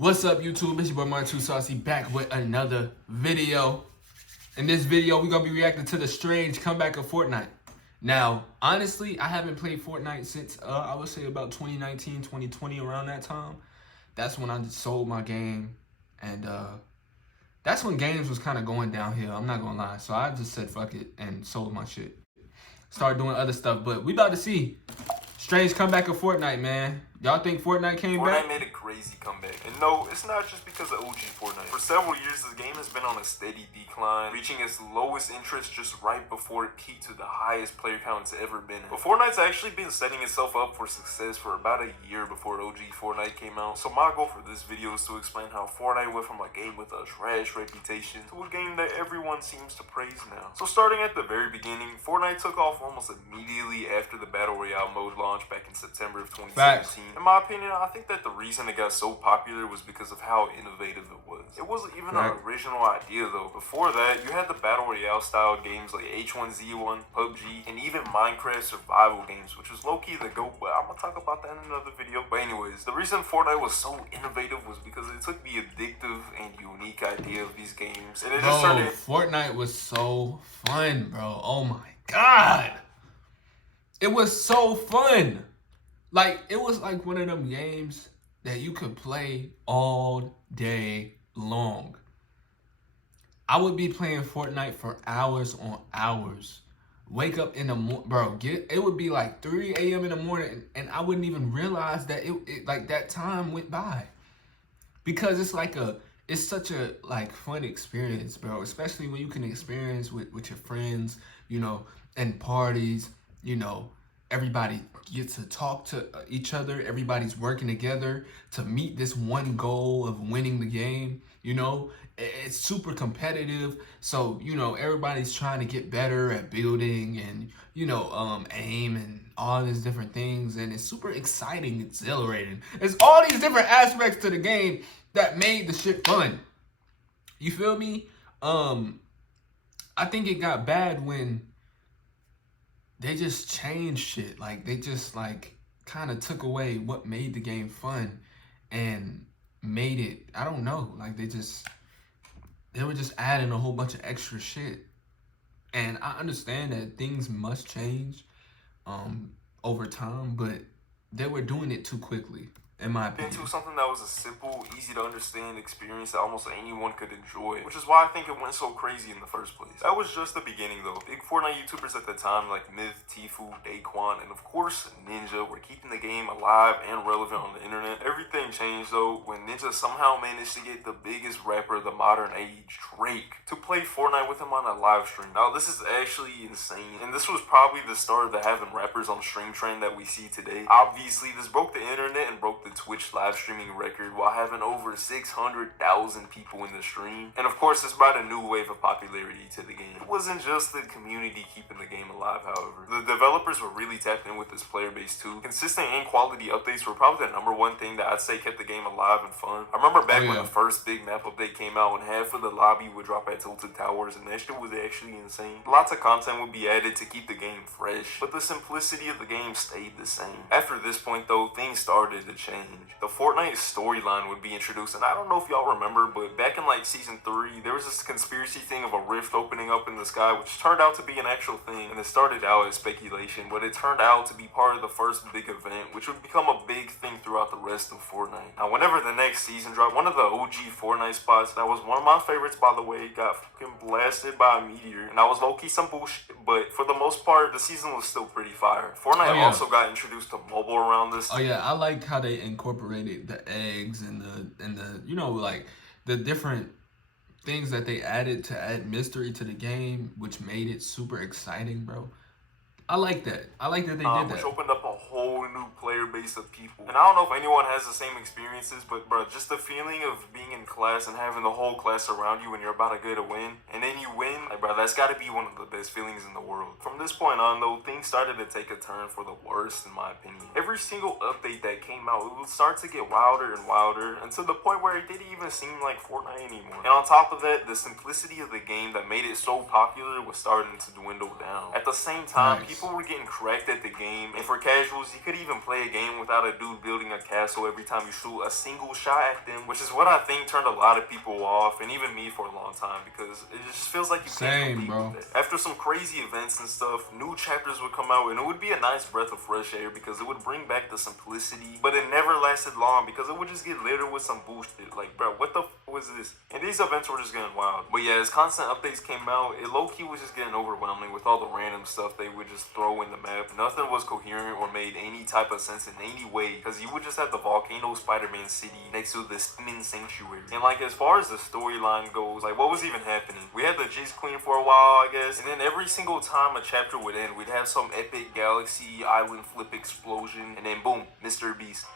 What's up, YouTube? It's your boy Martin Too Saucy back with another video. In this video, we're gonna be reacting to the strange comeback of Fortnite. Now, honestly, I haven't played Fortnite since I would say about 2019, 2020, around that time. That's when I just sold my game, and that's when games was kind of going downhill. I'm not gonna lie. So I just said fuck it and sold my shit. Started doing other stuff, but we about to see strange comeback of Fortnite, man. Y'all think Fortnite came back? Fortnite made a crazy comeback. And no, it's not just because of OG Fortnite. For several years, this game has been on a steady decline, reaching its lowest interest just right before it peaked to the highest player count it's ever been in. But Fortnite's actually been setting itself up for success for about a year before OG Fortnite came out. So my goal for this video is to explain how Fortnite went from a game with a trash reputation to a game that everyone seems to praise now. So starting at the very beginning, Fortnite took off almost immediately after the Battle Royale mode launched back in September of 2017. Facts. In my opinion, I think that the reason it got so popular was because of how innovative it was. It wasn't even an original idea though. Before that, you had the Battle Royale style games like H1Z1, PUBG, and even Minecraft survival games, which was low-key the GOAT, but I'm gonna talk about that in another video. But anyways, the reason Fortnite was so innovative was because it took the addictive and unique idea of these games, and it just started. Fortnite was so fun, bro. Oh my god. It was so fun. Like, it was like one of them games that you could play all day long. I would be playing Fortnite for hours on hours. Wake up in the morning, bro. It would be like 3 a.m. in the morning, and I wouldn't even realize that it like that time went by, because it's such a like fun experience, bro. Especially when you can experience with your friends, you know, and parties, you know. Everybody gets to talk to each other. Everybody's working together to meet this one goal of winning the game. You know, it's super competitive. So, you know, everybody's trying to get better at building and, you know, aim and all these different things. And it's super exciting, exhilarating. There's all these different aspects to the game that made the shit fun. You feel me? I think it got bad when they just changed shit. Like, they just like kind of took away what made the game fun and made it, I don't know, like they were just adding a whole bunch of extra shit. And I understand that things must change over time, but they were doing it too quickly, in my opinion. Into something that was a simple, easy to understand experience that almost anyone could enjoy, which is why I think it went so crazy in the first place. That was just the beginning though. Big Fortnite YouTubers at the time like Myth, Tfue, Daquan, and of course Ninja were keeping the game alive and relevant on the internet. Everything changed though when Ninja somehow managed to get the biggest rapper of the modern age, Drake, to play Fortnite with him on a live stream. Now this is actually insane, and this was probably the start of the having rappers on stream trend that we see today. Obviously this broke the internet and broke the Twitch live streaming record while having over 600,000 people in the stream. And of course, this brought a new wave of popularity to the game. It wasn't just the community keeping the game alive, however. The developers were really tapped in with this player base too. Consistent and quality updates were probably the #1 thing that I'd say kept the game alive and fun. I remember back when the first big map update came out and half of the lobby would drop at Tilted Towers, and that shit was actually insane. Lots of content would be added to keep the game fresh, but the simplicity of the game stayed the same. After this point though, things started to change. The Fortnite storyline would be introduced, and I don't know if y'all remember, but back in like season 3, there was this conspiracy thing of a rift opening up in the sky, which turned out to be an actual thing, and it started out as speculation, but it turned out to be part of the first big event, which would become a big thing throughout the rest of Fortnite. Now, whenever the next season dropped, one of the OG Fortnite spots, that was one of my favorites by the way, got fucking blasted by a meteor, and that was low-key some bullshit, but for the most part, the season was still pretty fire. Fortnite also got introduced to mobile around this. Oh yeah, I liked how they incorporated the eggs and the you know, like the different things that they added to add mystery to the game, which made it super exciting, bro. I like that. I like that they did that. Which opened up a whole new player base of people. And I don't know if anyone has the same experiences, but bro, just the feeling of being in class and having the whole class around you when you're about to get a win, and then you win, like bro, that's gotta be one of the best feelings in the world. From this point on though, things started to take a turn for the worst in my opinion. Every single update that came out, it would start to get wilder and wilder, until the point where it didn't even seem like Fortnite anymore. And on top of that, the simplicity of the game that made it so popular was starting to dwindle down. At the same time, people were getting cracked at the game, and for casuals, moves. You could even play a game without a dude building a castle every time you shoot a single shot at them, which is what I think turned a lot of people off, and even me for a long time, because it just feels like you can't compete with it. After some crazy events and stuff, new chapters would come out, and it would be a nice breath of fresh air because it would bring back the simplicity, but it never lasted long because it would just get littered with some bullshit. Like, bro, what the was this? And these events were just getting wild. But yeah, as constant updates came out, it low-key was just getting overwhelming with all the random stuff they would just throw in the map. Nothing was coherent or made any type of sense in any way, because you would just have the volcano Spider-Man city next to the Steaming Sanctuary. And like, as far as the storyline goes, like, what was even happening? We had the Jizz Queen for a while, I guess, and then every single time a chapter would end, we'd have some epic galaxy island flip explosion, and then boom, Mr. Beast.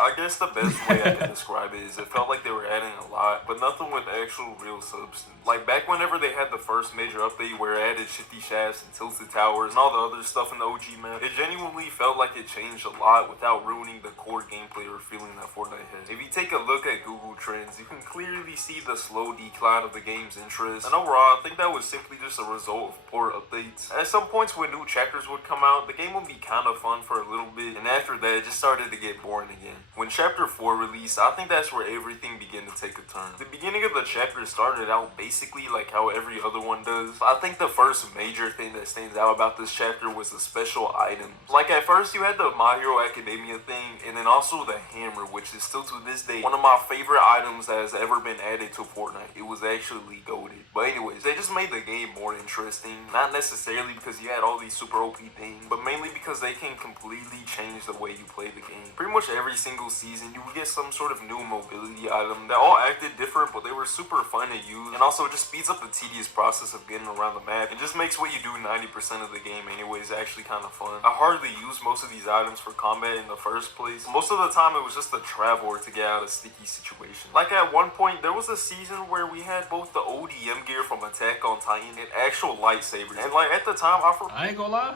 I guess the best way I can describe it is it felt like they were adding a lot, but nothing with actual real substance. Like back whenever they had the first major update where it added shifty shafts and tilted towers and all the other stuff in the OG map, it genuinely felt like it changed a lot without ruining the core gameplay or feeling that Fortnite has. If you take a look at Google Trends, you can clearly see the slow decline of the game's interest, and overall I think that was simply just a result of poor updates. At some points when new chapters would come out, the game would be kind of fun for a little bit, and after that it just started to get boring again. When Chapter 4 released, I think that's where everything began to take a turn. The beginning of the chapter started out basically like how every other one does. I think the first major thing that stands out about this chapter was the special items. Like at first you had the My Hero Academia thing, and then also the hammer, which is still to this day one of my favorite items that has ever been added to Fortnite. It was actually goated. But anyways, they just made the game more interesting. Not necessarily because you had all these super OP things, but mainly because they can completely change the way you play the game. Pretty much every single season you would get some sort of new mobility item that all acted different, but they were super fun to use, and also just speeds up the tedious process of getting around the map and just makes what you do 90% of the game anyways actually kind of fun. I hardly used most of these items for combat in the first place. Most of the time it was just a traveler to get out of sticky situations. Like at one point there was a season where we had both the ODM gear from Attack on Titan and actual lightsabers, and like at the time I ain't gonna lie,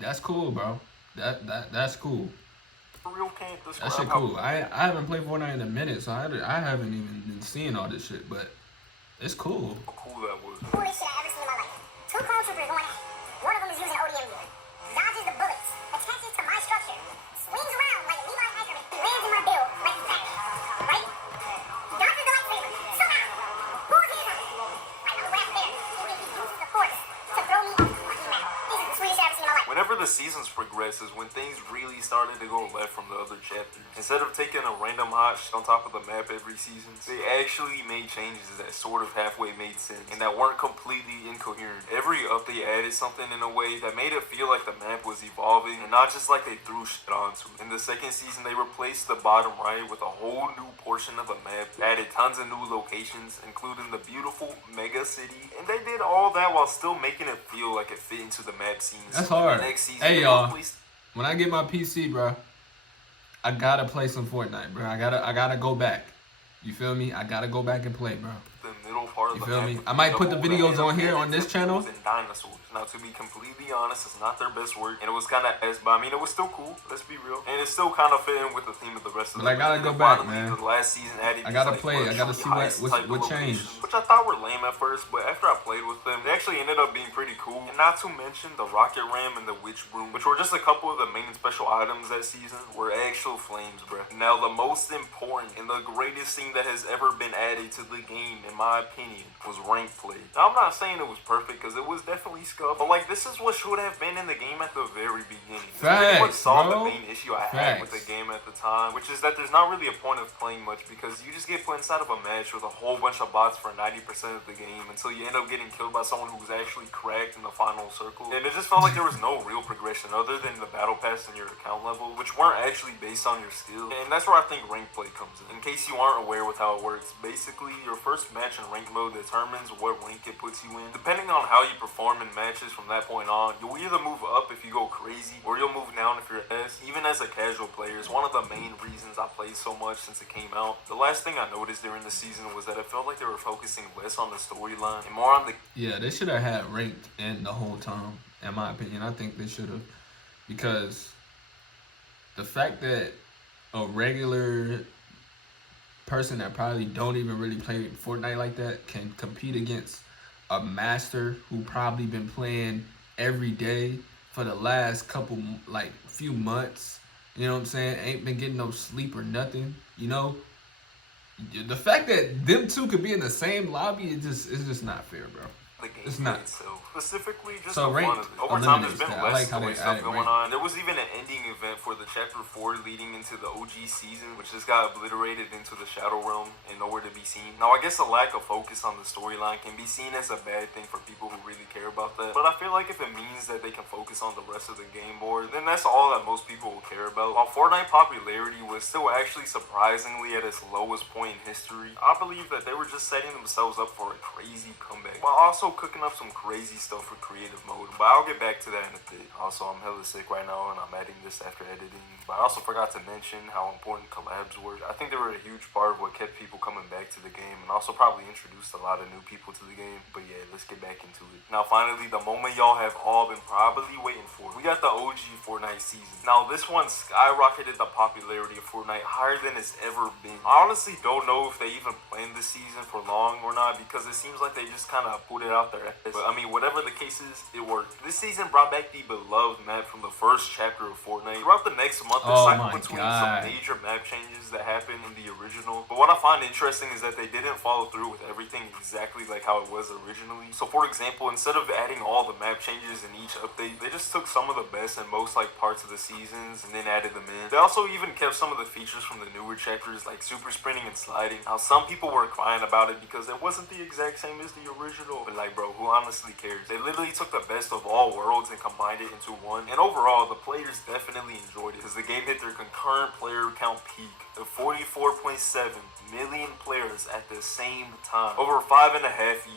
that's cool, bro. That's cool. Real can't describe that shit cool. I haven't played Fortnite in a minute, so I haven't even been seeing all this shit, but it's cool. How cool that was. Coolest shit I ever seen in my life. Two clone troopers going at it. One of them is using ODM gear. Dodges the bullets. Attaches to my structure. Swings around like Levi Ackerman. Lands in my build like he's back. Right? Dodges the lightsaber. Somehow. Pulls his on. Like I'm a rap there. He uses the force to throw me off the fucking map. This is the sweetest shit I've ever seen in my life. Whenever the seasons progress is when things really started to go left from the other chapters. Instead of taking a random hot shit on top of the map every season, they actually made changes that sort of halfway made sense and that weren't completely incoherent. Every update added something in a way that made it feel like the map was evolving and not just like they threw shit onto it. In the second season, they replaced the bottom right with a whole new portion of the map, added tons of new locations, including the beautiful mega city, and they did all that while still making it feel like it fit into the map scenes. That's hard. Next season, hey y'all, when I get my PC, bro, I gotta play some Fortnite, bro. I gotta go back. You feel me? I gotta go back and play, bro. The middle part of you the feel map me? I might put the videos on here on this channel. And dinosaurs. Now, to be completely honest, it's not their best work, and it was kind of ass, but I mean, it was still cool. Let's be real, and it's still kind of fitting with the theme of the rest of the. But I gotta go back, man. The last season added I gotta these, play. I gotta see what changed. Which I thought were lame at first, but after I played with them, they actually ended up being pretty cool. And not to mention the rocket ram and the witch broom, which were just a couple of the main special items that season, were actual flames, bro. Now, the most important and the greatest thing that has ever been added to the game, in my opinion, was rank play. Now, I'm not saying it was perfect, because it was definitely scuffed, but like, this is what should have been in the game at the very beginning. Facts, pretty much solved bro. the main issue I had with the game at the time, which is that there's not really a point of playing much, because you just get put inside of a match with a whole bunch of bots for 90% of the game until you end up getting killed by someone who was actually cracked in the final circle. And it just felt like there was no real progression other than the battle pass and your account level, which weren't actually based on your skill. And that's where I think rank play comes in. In case you aren't aware with how it works, basically your first match in rank mode determines what rank it puts you in. Depending on how you perform in matches from that point on, you'll either move up if you go crazy, or you'll move down if you're ass. Even as a casual player, it's one of the main reasons I played so much since it came out. The last thing I noticed during the season was that it felt like they were focusing less on the storyline and more on the... Yeah, they should have had ranked in the whole time, in my opinion. I think they should have, because the fact that a regular person that probably don't even really play Fortnite like that can compete against a master who probably been playing every day for the last few months. You know what I'm saying? Ain't been getting no sleep or nothing. You know, the fact that them two could be in the same lobby it's just not fair, bro. The game It's not. itself, specifically just So the fun ranked of it. Over time, there's eliminates been that. I less like how story they stuff added going ranked. on. There was even an ending event for the Chapter 4 leading into the OG season, which just got obliterated into the Shadow Realm and nowhere to be seen. Now, I guess a lack of focus on the storyline can be seen as a bad thing for people who really care about that. But I feel like if it means that they can focus on the rest of the game more, then that's all that most people will care about. While Fortnite popularity was still actually surprisingly at its lowest point in history, I believe that they were just setting themselves up for a crazy comeback, while also cooking up some crazy stuff for creative mode. But I'll get back to that in a bit. Also, I'm hella sick right now and I'm editing this after editing. But I also forgot to mention how important collabs were. I think they were a huge part of what kept people coming back to the game and also probably introduced a lot of new people to the game. But yeah, let's get back into it. Now finally, the moment y'all have all been probably waiting for. We got the OG Fortnite season. Now this one skyrocketed the popularity of Fortnite higher than it's ever been. I honestly don't know if they even planned this season for long or not, because it seems like they just kind of put it out there. But I mean, whatever the case is, it worked. This season brought back the beloved map from the first chapter of Fortnite. Throughout the next month, they cycled between some major map changes that happened in the original. But what I find interesting is that they didn't follow through with everything exactly like how it was originally. So for example, instead of adding all the map changes in each update, they just took some of the best and most parts of the seasons and then added them in. They also even kept some of the features from the newer chapters like super sprinting and sliding. Now some people were crying about it because it wasn't the exact same as the original. But like, bro, who honestly cares? They literally took the best of all worlds and combined it into one. And overall, the players definitely enjoyed it because the game hit their concurrent player count peak of 44.7 million players at the same time over 5.5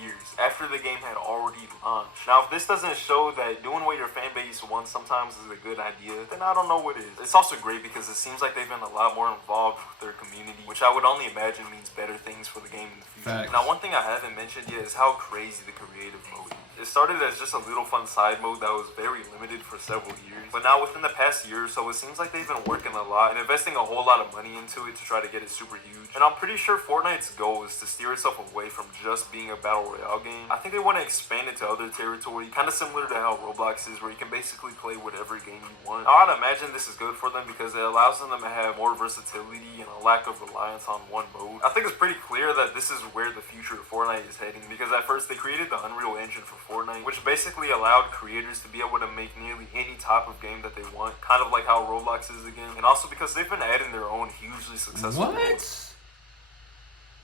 years after the game had already launched. Now, if this doesn't show that doing what your fan base wants sometimes is a good idea, then I don't know what is. It's also great because it seems like they've been a lot more involved with their community, which I would only imagine means better things for the game in the future. Facts. Now, one thing I haven't mentioned yet is how crazy the creative mode is. It started as just a little fun side mode that was very limited for several years, but now within the past year or so, it seems like they've been working a lot and investing a whole lot of money into it to try to get it super huge. And I'm pretty sure Fortnite's goal is to steer itself away from just being a battle royale game. I think they want to expand it to other territory, kind of similar to how Roblox is, where you can basically play whatever game you want. Now, I'd imagine this is good for them because it allows them to have more versatility and a lack of reliance on one mode. I think it's pretty clear that this is where the future of Fortnite is heading, because at first they created the Unreal Engine for Fortnite, which basically allowed creators to be able to make nearly any type of game that they want, kind of like how Roblox is again. And also because they've been adding their own hugely successful modes.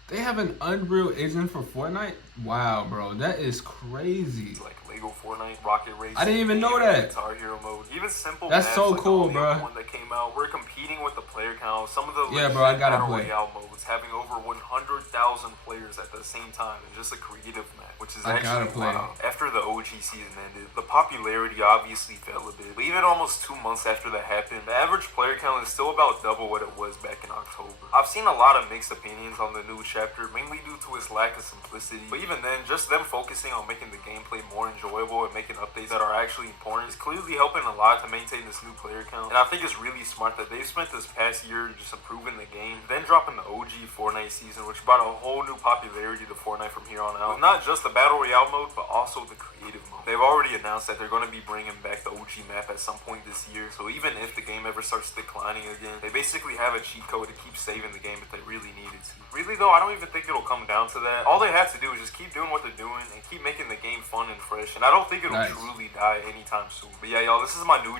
They have an Unreal Engine for Fortnite? Wow, bro, that is crazy. Like Lego Fortnite, Rocket Race. I didn't even know that. Guitar Hero mode. Even simple That's maps, so like cool, the bro. One that came out, we're competing with the player count. Some of the bro, I gotta battle play. royale modes having over 100,000 players at the same time in just a creative map, which is I gotta actually play. wow. After the OG season ended, the popularity obviously fell a bit. But even almost 2 months after that happened, the average player count is still about double what it was back in October. I've seen a lot of mixed opinions on the new chapter, mainly due to its lack of simplicity. But even then, just them focusing on making the gameplay more enjoyable and making updates that are actually important is clearly helping a lot to maintain this new player count. And I think it's really smart that they've spent this past year just improving the game, then dropping the OG Fortnite season, which brought a whole new popularity to Fortnite from here on out. With not just the Battle Royale mode, but also the creative mode. They've already announced that they're going to be bringing back the OG map at some point this year, so even if the game ever starts declining again, they basically have a cheat code to keep saving the game if they really needed to. Really though, I don't even think it'll come down to that. All they have to do is just keep doing what they're doing and keep making the game fun and fresh, and I don't think it'll truly die anytime soon. But yeah, y'all, this is my new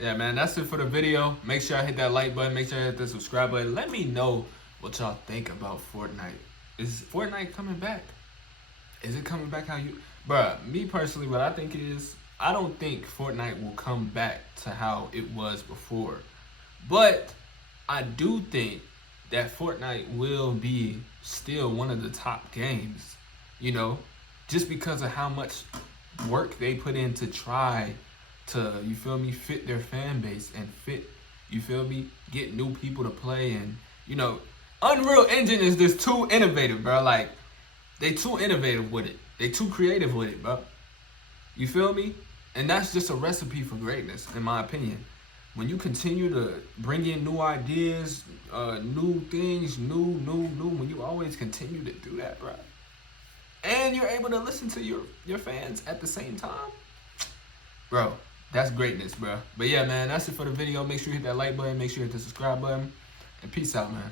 Yeah, man, that's it for the video. Make sure I hit that like button. Make sure I hit the subscribe button. Let me know what y'all think about Fortnite. Is Fortnite coming back? Is it coming back how you... Bruh, me personally, what I think is, I don't think Fortnite will come back to how it was before. But I do think that Fortnite will be still one of the top games, you know, just because of how much work they put in to try to, you feel me, fit their fan base and fit, you feel me, get new people to play. And, you know, Unreal Engine is just too innovative, bro. Like, they too innovative with it. They too creative with it, bro. You feel me? And that's just a recipe for greatness, in my opinion. When you continue to bring in new ideas, new things, new, when you always continue to do that, bro, and you're able to listen to your fans at the same time, bro, That's greatness, bro. But yeah, man, that's it for the video. Make sure you hit that like button. Make sure you hit the subscribe button. And peace out, man.